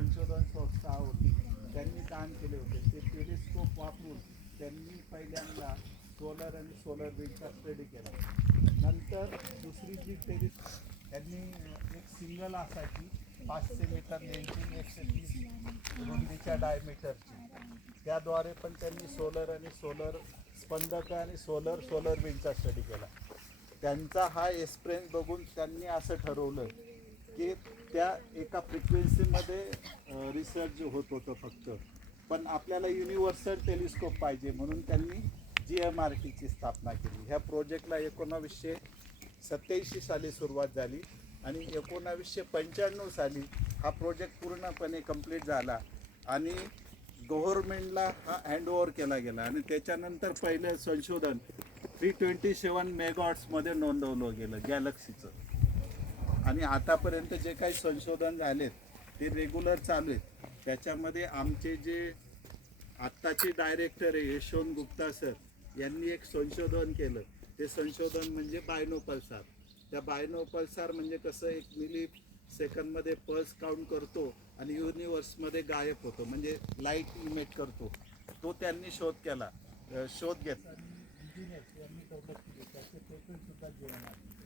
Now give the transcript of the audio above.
संशोधन संस्था होती त्यांनी दान केले होते. ते टेलिस्कोप वापरून त्यांनी पहिल्यांदा सोलर आणि सोलर विंडचा स्टडी केला. नंतर दुसरी जी त्यांनी एक सिंगल असायची 500 मीटर लेंथची 130 रुंदीच्या डायमीटरची, त्याद्वारे पण त्यांनी सोलर आणि सोलर स्पंदक आणि सोलर विंडचा स्टडी केला. त्यांचा हा एक्सपिरियन्स बघून त्यांनी असं ठरवलं की त्या एका फ्रिक्वेन्सीमध्ये रिसर्च होत होतं फक्त, पण आपल्याला युनिव्हर्सल टेलिस्कोप पाहिजे म्हणून त्यांनी GMRTची स्थापना केली. ह्या प्रोजेक्टला 1987 साली सुरुवात झाली आणि 1995 साली हा प्रोजेक्ट पूर्णपणे कंप्लीट झाला आणि गव्हर्नमेंटला हा हँडओव्हर केला गेला. आणि त्याच्यानंतर पहिलं संशोधन 327 मेगावॉट्समध्ये नोंदवलं गेलं गॅलक्सीचं. आणि आतापर्यंत जे काही संशोधन झालेत ते रेग्युलर चालू आहेत. त्याच्यामध्ये आमचे जे आत्ताचे डायरेक्टर आहे यशवंत गुप्ता सर यांनी एक संशोधन केलं. ते संशोधन म्हणजे बायनो पल्सार. त्या बायनो पल्सार म्हणजे कसं, 1 मिली सेकंदमध्ये पल्स काउंट करतो आणि युनिव्हर्समध्ये गायब होतो, म्हणजे लाईट इमिट करतो. तो त्यांनी शोध घेतला. इंजिनियर्स यांनी डेव्हलप केले, त्याचे पेटंट सुद्धा घेऊन आले.